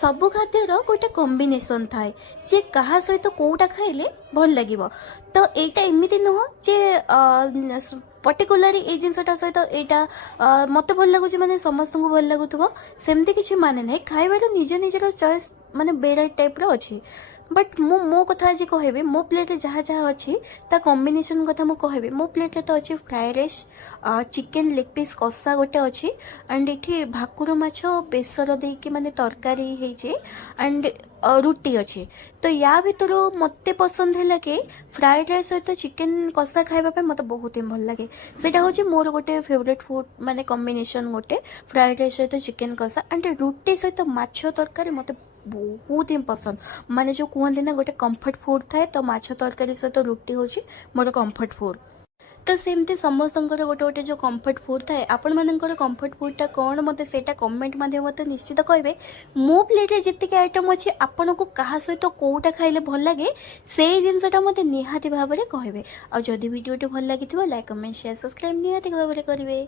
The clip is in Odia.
ସବୁ ଖାଦ୍ୟର ଗୋଟେ କମ୍ବିନେସନ୍ ଥାଏ ଯେ କାହା ସହିତ କୋଉଟା ଖାଇଲେ ଭଲ ଲାଗିବ। ତ ଏଇଟା ଏମିତି ନୁହଁ ଯେ ପର୍ଟିକୁଲାରି ଏଇ ଜିନିଷଟା ସହିତ ଏଇଟା ମୋତେ ଭଲ ଲାଗୁଛି ମାନେ ସମସ୍ତଙ୍କୁ ଭଲ ଲାଗୁଥିବ, ସେମିତି କିଛି ମାନେ ନାହିଁ। ଖାଇବାର ନିଜ ନିଜର ଚଏସ୍ ମାନେ ଭେରାଇଟି ଟାଇପ୍ର ଅଛି। ବଟ୍ ମୁଁ ମୋ କଥା ଆଜି କହିବି, ମୋ ପ୍ଲେଟ୍ରେ ଯାହା ଯାହା ଅଛି ତା କମ୍ବିନେସନ୍ କଥା ମୁଁ କହିବି। ମୋ ପ୍ଲେଟ୍ରେ ତ ଅଛି fry rice, chicken leg piece କଷା ଗୋଟେ ଅଛି, ଆଣ୍ଡ ଏଠି ଭାକୁର ମାଛ ବେସର ଦେଇକି ମାନେ ତରକାରୀ ହେଇଛି, ଆଣ୍ଡ ରୁଟି ଅଛି। ତ ୟା ଭିତରୁ ମୋତେ ପସନ୍ଦ ହେଲା କି ଫ୍ରାଏଡ୍ ରାଇସ୍ ସହିତ ଚିକେନ୍ କଷା ଖାଇବା ପାଇଁ ମୋତେ ବହୁତ ହିଁ ଭଲ ଲାଗେ। ସେଇଟା ହେଉଛି ମୋର ଗୋଟେ ଫେଭରେଟ୍ ଫୁଡ୍ ମାନେ କମ୍ବିନେସନ୍ ଗୋଟେ, ଫ୍ରାଏଡ୍ ରାଇସ୍ ସହିତ ଚିକେନ୍ କଷା ଆଣ୍ଡ ରୁଟି ସହିତ ମାଛ ତରକାରୀ ମୋତେ ବହୁତ ହିଁ ପସନ୍ଦ। ମାନେ ଯେଉଁ କୁହନ୍ତି ନା ଗୋଟେ କମ୍ଫର୍ଟ ଫୁଡ୍ ଥାଏ, ତ ମାଛ ତରକାରୀ ସହିତ ରୁଟି ହେଉଛି ମୋର କମ୍ଫର୍ଟ ଫୁଡ୍। ତ ସେମିତି ସମସ୍ତଙ୍କର ଗୋଟେ ଗୋଟେ ଯେଉଁ କମ୍ଫର୍ଟ ଫୁଡ୍ ଥାଏ, ଆପଣମାନଙ୍କର କମ୍ଫର୍ଟ ଫୁଡ୍ଟା କ'ଣ ମୋତେ ସେଇଟା କମେଣ୍ଟ ମାଧ୍ୟମରେ ମୋତେ ନିଶ୍ଚିତ କହିବେ। ମୋ ପ୍ଲେଟ୍ରେ ଯେତିକି ଆଇଟମ୍ ଅଛି ଆପଣଙ୍କୁ କାହା ସହିତ କେଉଁଟା ଖାଇଲେ ଭଲ ଲାଗେ ସେଇ ଜିନିଷଟା ମୋତେ ନିହାତି ଭାବରେ କହିବେ। ଆଉ ଯଦି ଭିଡ଼ିଓଟି ଭଲ ଲାଗିଥିବ ଲାଇକ୍ କମେଣ୍ଟ ସେୟାର ସବସ୍କ୍ରାଇବ୍ ନିହାତି ଭାବରେ କରିବେ।